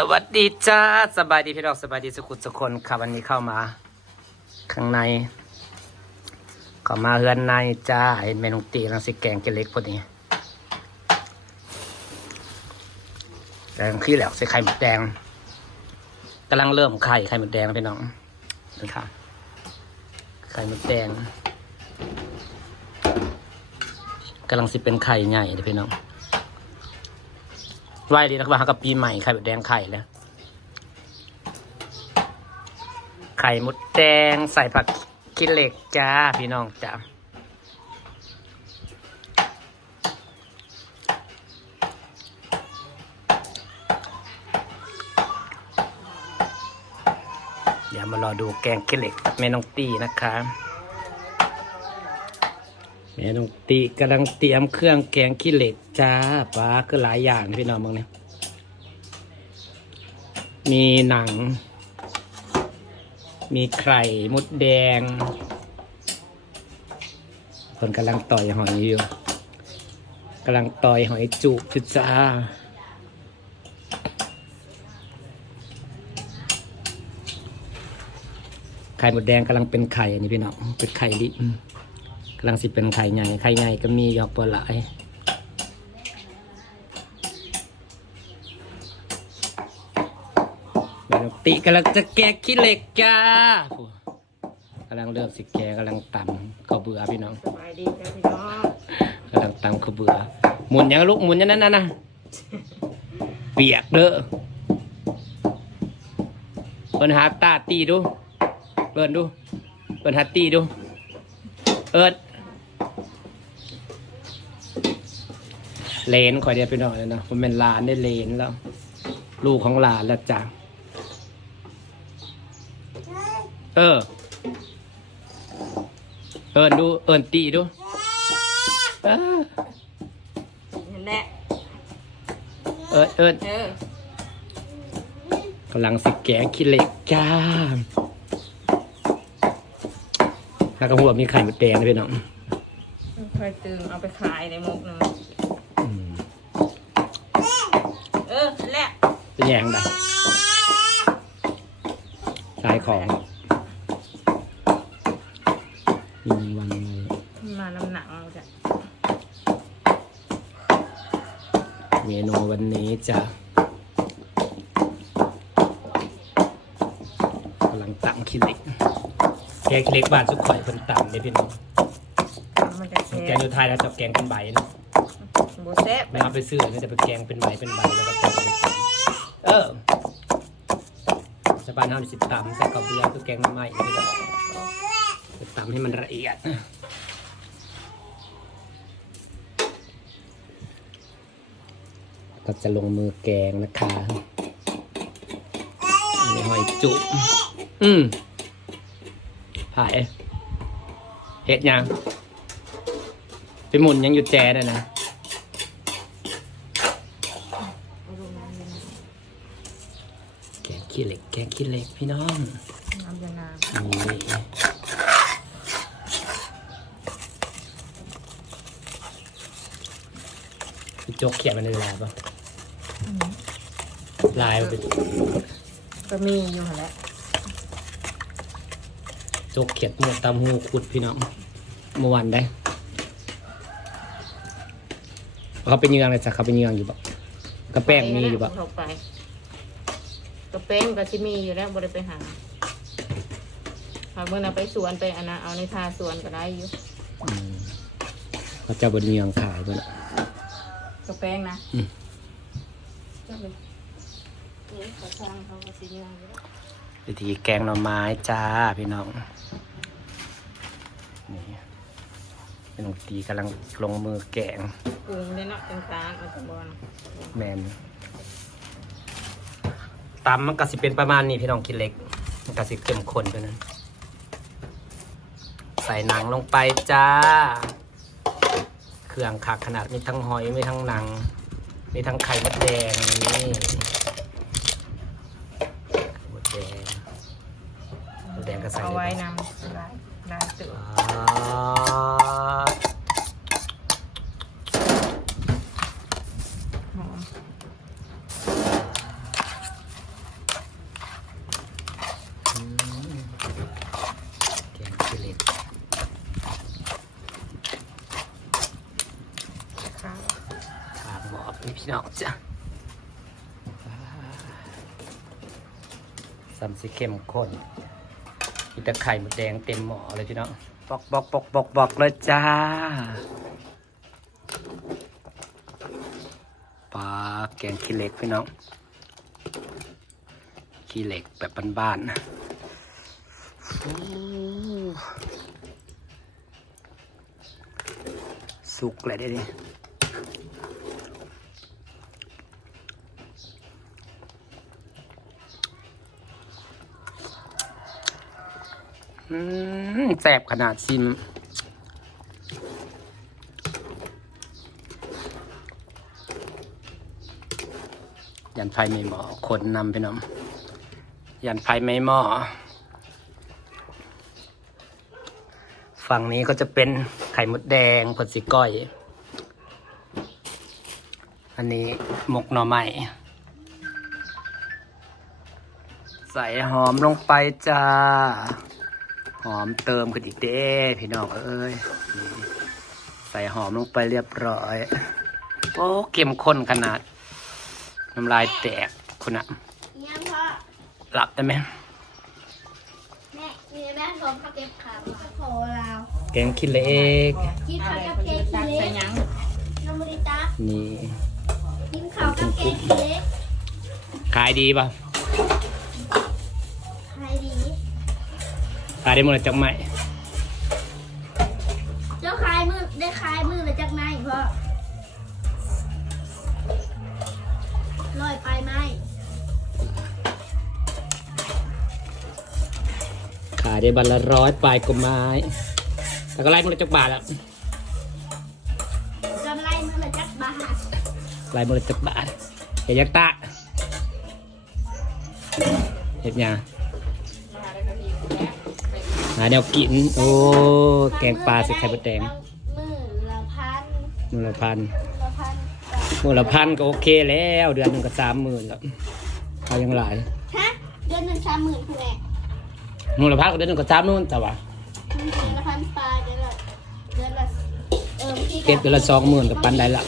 สวัสดีจ้าสบายดีพี่น้องสบายดีสุขุสุกคนครับวันนี้เข้ามา ข้างในเข้ามาเฮือนในจ้าเห็นเมนูตีลังสิแกงเกล็กพอดีแกงขี้แหลกใส่ไข่หมดแดงกำลังเริ่มไข่ไข่หมดแดงพี่น้องนี่ค่ะไข่หมดแดงกำลังสิเป็นไข่ใหญ่เลยพี่น้อง ไหวดีนะว่ากับปีใหม่ไข่มดแดงไข่แล้ว ไข่มดแดงใส่ผักขี้เหล็กจ้า พี่น้องจ้าเดี๋ยวมารอดูแกงขี้เหล็กแม่น้องตีนะคะ แม่น้องตีกำลังเตรียมเครื่องแกงขี้เหล็กจ้าปลาคือหลายอย่างพี่น้องมึงเนี่ยมีหนัง มีไข่มดแดงคนกำลังต่อยหอยอยู่กำลังต่อยหอยจุกอยู่จ้าไข่หมดแดงกำลังเป็นไข่อันนี้พี่น้องเป็นไข่ลิอืม ลังสิเป็นไข่ใหญ่ไข่ใหญ่ก็มีหยอกปลาไหลายแม่นกติกำลังจะแกะขี้เหล็กจ้ากำลังเริ่มสิแกะกำลังตำข้าวเบื่อพี่น้องสบายดีจ้าพี่น้องกำลังตำข้าวเบื่อหมุนยังลูกหมุนยังนั่นนะนะเปียกเด้อเปินหาตาตีดูเปินดูเปินหาตีดู เอิด เลนคอยเดียวไปหน่อยเลยนะมันเป็นหลานได้เลนแล้ว ลูกของหลานแล้วจ้ะเออ เอินดูเอินตีดูเออนั่นแหละเอินเอินเออกำลังสิแกงขี้เหล็กจ้าแล้วก็หัวมีไข่มดแดงนะพี่น้องค่อยตึงเอาไปขายในมุกหนึง อืม เออนั่นแหละ เป็นแยงไดขายของมีวันไหนมาน้ำหนังเอาจ้ะเมนูวันนี้จะกำลังตั้งขี้เหล็กแกงขี้เหล็กบ้านสุกข่อยคนต่ำเลยพี่น้องมันจะแซ่แกงบดูไทยแล้วจะแกงเป็นใบนะโบแซ่บ ไม่เอาไปซื้อก็จะไปแกงเป็นใบเป็นใบแล้วก็จะไปตำ เออชาวบ้านเขาสิตำใส่กระเบือคือแกงน้ำไม้นี่แหละจะตำให้มันละเอียดก็จะลงมือแกงนะคะมีหอยจุบอืมผายเฮ็ดยังไปหมุนยังอยู่แจน่ะนะ แกง ขี้เหล็กแกงขี้เหล็กพี่น้องน้ำยานางนี่พี่โจ๊กเขียนมันในลายป่ะลายมันเป็นก็มีอยู่หั่นแหละโจ๊กเขียดหมวดตามหูขุดพี่น้องเมื่อวันได้เขาเป็นเยืองเลยจ้ะเขาเป็นเยืองอยู่บ่กระแป้งมีอยู่บ่เข้าไป กระแป้งก็สิมีอยู่แล้วบ่ได้ไปหาหากเมื่อน่ะไปสวนไปอันน่ะเอาในทาสวนก็ได้อยู่อืมเขาจะบนเยืองขายบ่ล่ะกระแป้งนะอืม เจ้าเลยนี่เขาสร้างเขาก็สิยังอยู่แล้ววิธีแกงหน่อไม้จ้าพี่น้อง นี่เป็นหนุ่มตีกำลังลงมือแกงปรุงได้เนาะต่างๆเอาจะบ่นะแมน ตำมันก็สิเป็นประมาณนี้พี่น้องกินเล็ก มันก็สิเข้มข้นไปนั้นใส่หนังลงไปจ้า เครื่องขักขนาดมีทั้งหอยมีทั้งหนัง มีทั้งไข่มดแดงนี่ไข่มดแดงมดแดงก็ใส่เอาเลยไว้นะนำลายลายเตือ อ่า หอม พี่น้องจ้ะสัมสีเข้มข้นมีแต่ไข่หมดแดงเต็มหม้อเลยพี่น้องปอกปอกปอกปอกปอกเลยจ้าปลาแกงขี้เหล็กพี่น้องขี้เหล็กแบบบ้านๆนะสุกเลยเด้ดิ แสบขนาดซิม ยันไฟไม่หมอคนนำไปน้องยันไฟไม่หมอฝั่งนี้ก็จะเป็นไข่มดแดงผดสีก้อย อันนี้หมกหน่อไม้ใส่หอมลงไปจ้า หอมเติมกันอีกเด้พี่น้องเอ้ยนี่ใส่หอมลงไปเรียบร้อยโอ้เข้มข้นขนาดน้ำลายแตกคุณอะเนี่ยพ่อหลับได้ไหมแม่มีแม่ผมเขาเก็บขาโผล่เราแกงขี้เหล็กกินเอาข้าวแล้วกับพอเค้ดีกตักเล็ใส่กหยังน้ำมันตานี่กินข้าวกับเค้กเล็กขายดีป่ะ ขายได้หมดเลยจังไหมเจ้าคลายมือได้คลายมือเลยจากไหนพ่อลอยไปไหมขายได้บันละร้อยปลายกว่าไม้แต่ก็ไล่หมดเลยจักบาทแล้วกำไรมือเลยจากบาทไล่หมดเลยจักบาทเห็ดยักษ์ตะเห็ดหยังมา หาแนวกิน โอ้ แกงปลาใส่ไข่มดแดงมือละพันมูลพันละพันมูลพันก็โอเคแล้ว เดือนหนึ่งก็สามหมื่นแล้วเอายังหลายฮะเดือนหนึ่งสามหมื่นคุณแม่มูลพันก็เดือนหนึ่งก็สามนู่นแต่ว่าเดือนละพันปลายเดือนละเดือนละเออบางทีเก็บเดือนละสองหมื่นกับปันได้ละ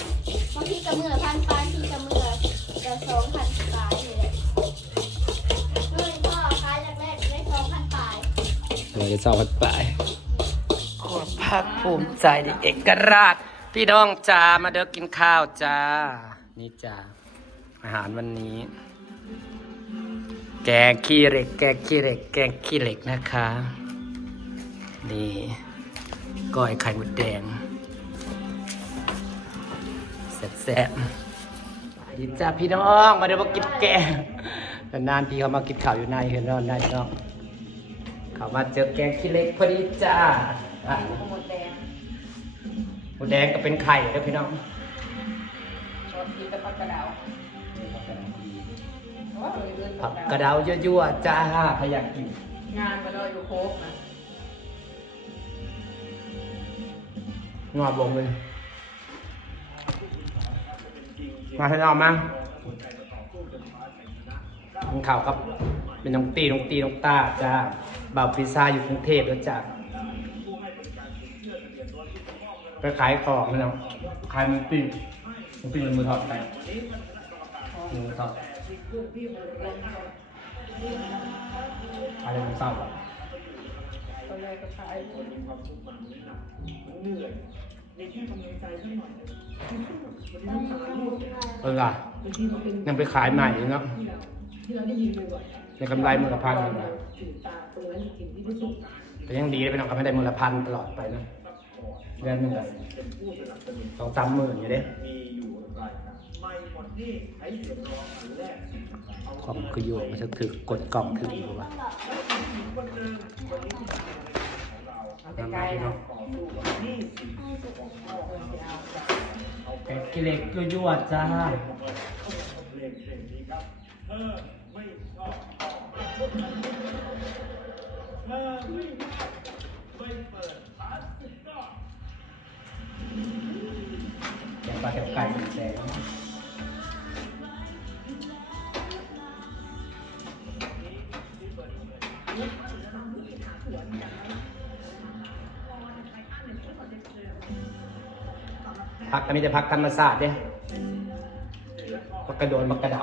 จะสอบกันไปขอภาคภูมิใจในเอกราช พี่น้องจ้ามาเด้อกินข้าวจ้า นี่จ้า อาหารวันนี้ แกงขี้เหล็ก แกงขี้เหล็ก แกงขี้เหล็กนะคะ นี่ก้อยไข่มดแดงแซ่บๆดีจ้าพี่น้อง มาเด้อมากินแกงนานพี่เขามากินข้าวอยู่ในเห็นนอนได้พี่น้อง เขามาเจอแกงขี้เหล็กพอดีจ้าอะหมดแดงหมูแดงก็เป็นไข่นะพี่น้องชอบกินแต่ผักกระเดาเพราะว่าเราเดินผักกระเดายั่วๆจ้าพยากกินงานมาเลยอยู่โคกนะงอบลงเลยมาให้เรามากินข่าวครับ เป็นน้องตีน้องตีน้องตาจ้า บ่าวพิซซ่าอยู่กรุงเทพแล้วจ้าไปขายของนะน้องขายหมันปิ้งหมันปิ้งเป็นมือทอดไปมือทอดอะไรมันเศร้าอะเออล่ะยังไปขายใหม่เนาะในกำไรมูลพันหนึ่งนะ แต่ยังดีเลยเป็นของไม่ได้มูลพันตลอดไปนะเดือนหนึ่งอะสองสามหมื่นอยู่เด้กล่องคืออยู่มันจะถือกดกล่องคืออยู่วะเอาแต่ไกลเนาะแต่กิเลสยั่วๆจ้า แกงปลาแกงไก่แดงพักก็มีแต่พักธรรมศาสตร์เด้กระโดนมักกระเดา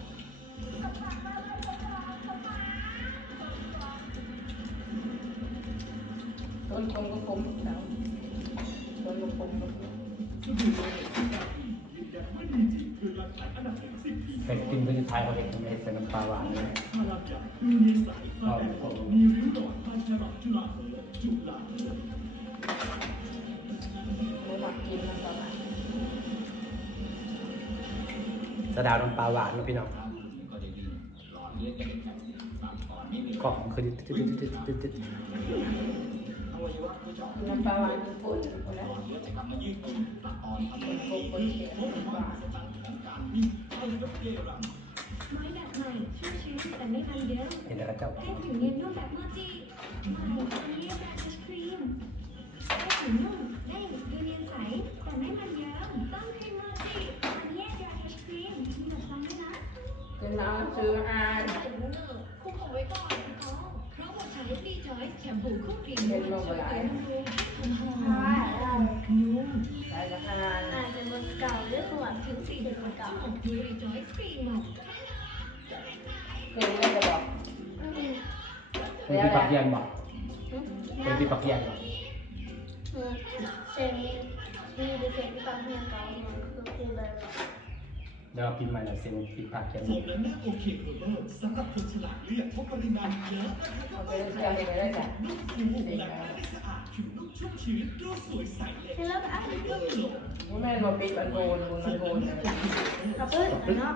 ไม่หมักกินมันประมาณสะดาวน้ำปลาหวานนะพี่น้องกล่องคือน้ำปลาหวานปุ่นคนละคนโคคนเขียวหวานไม้แบบใหม่ชุ่มชื้นแต่ไม่มันเยอะเห็นแล้วเจ้าให้ผิวเยนนุ่มแบบโมจิ อยแชมพูคู่กลิ่นเป็นโลกอะไรผมหอมใช่เรานุ่มได้ละอ่านอาจจะมันเก่าหรือส่วนถึงสี่เดือนเก่าด้วยจอยฟรีหมดเคยไม่จะบอกเป็นพี่ปักเยียนบอกเป็นพี่ปักเยียนบอกเซนนี้ดีดีเซนที่ฟังเพียงเก่ามันคือคือเลย เดี๋ยวเราพิมพ์ใหม่หน่อยเซ็นพี่ปักเยียนผมและแม่โอเคเบอร์สำหรับคนฉลาดเลือกเพราะปริมาณเยอะเอาไปเที่ยวไปได้จ้ะ นุ่มฟูและหน้าได้สะอาดผิวนุ่มชุ่มชื้นดูสวยใสเลยคือแล้วก็อะเพื่อนโหมดแม่มาปิดมันโกนมันโกนกระปื้ดเนาะ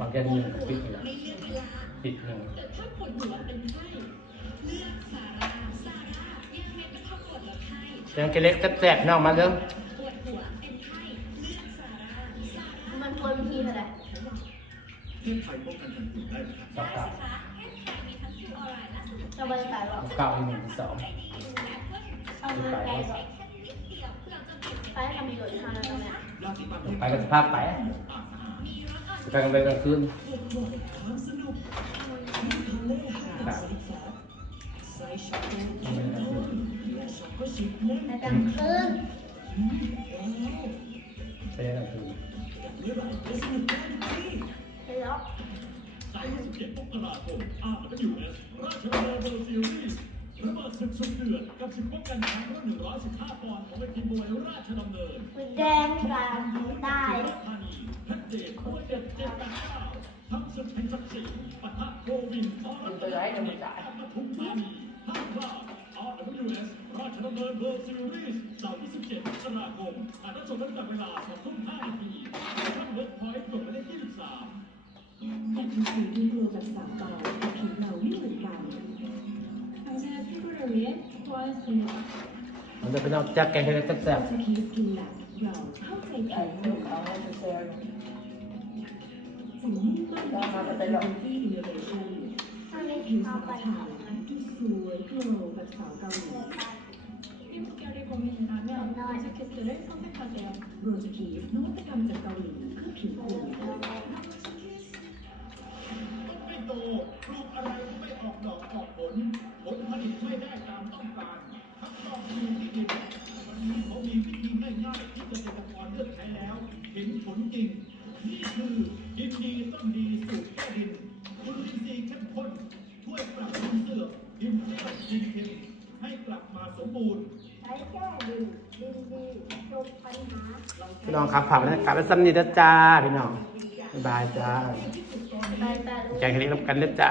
ปักเยียนหนึ่งปิดหนึ่งไม่เลือกเวลาปิดหนึ่งแต่ถ้าปวดหัวเป็นไข้เลือกซาร่าซาร่ายาเม็ดบรรเทาปวดลดไข้ยังเกล็กแสบๆนองมาเด้อาร่ามันควรมีทีเท่าไหร่เพื่อไทยป้องกันการป่วยได้นะครับสองเก้าคะเอสไมีทั้งคิวออนไลน์และสมุดจะบริการหรอเก้าอีกหนึ่งสองเอาเงินไปหรอนิดเดียวเพื่อจะเปลี่ยนไปทำประโยชน์ทางนั้นตรงเนี้ยยาสีฟันไปกันสภาพไปไปกันไปกลางคืนความสนุกครับใส่ช็อกโกแลต และช็อกโกชิพเล่นในกลางคืนไปกลางคืนเมื่อไหร่จะสนุกได้ที่ไปแล้ว27มกราคม RWS ราชดำเนินเวิลด์ซีรีส์ระเบิดศึกสุดเดือดกับศึกป้องกันแชมป์รุ่น115ปอนด์ของเวทีมวยราชดำเนินมือแดงกลางได้ธานีเพชรเดชโคตรเด็ดเจ็ดแปดเก้าทั้งศึกแห่งศักดิ์ศรีปะทะโควินทรเป็นตัวร้ายเดี๋ยวมันจ่ายปทุมธานีห้ามพลาด RWS ราชดำเนินเวิลด์ซีรีส์เสาร์ที่17มกราคมถ่ายทอดสดตั้งแต่เวลา2ทุ่ม 인기 일부로 작사가 빛나오기 일까 당신의 피부를 위해 좋아했습니 다. 먼저 그냥 짧게 그냥 짧 게. 저 기웃길 라, 여, 카운트에 비해 나와주세 요. 정말 많은 인기 이노베이 션, 사회 빈사 차, 기수의 히어로 작사가 피부결이 고민이라면 로즈키스를 선택하세 요. 로즈키 스, 노트감자 가 위, 그 피부입니 다. ต้นไม่โตปลูกอะไรก็ไม่ออกดอกออกผล ผลผลิตไม่ได้ตามต้องการทั้งต้องมีที่ดินวันนี้เขามีวิธีง่ายๆที่เกษตรกรเลือกใช้แล้ว เห็นผลจริง นี่คือดินดีต้นดีสูตรแก้ดินคุณดินทรีย์เข้มข้นช่วยปรับดินเสื่อมดินเสื่อมดินเค็มให้กลับมาสมบูรณ์ใช้แค่ดินดินดีจบปัญหาๆพี่น้องครับผักนะกลับไปซ้ำนี่นะจ้าพี่น้องบ๊ายบายจ้าไป แกงแค่นี้รบกันเล็อจ้า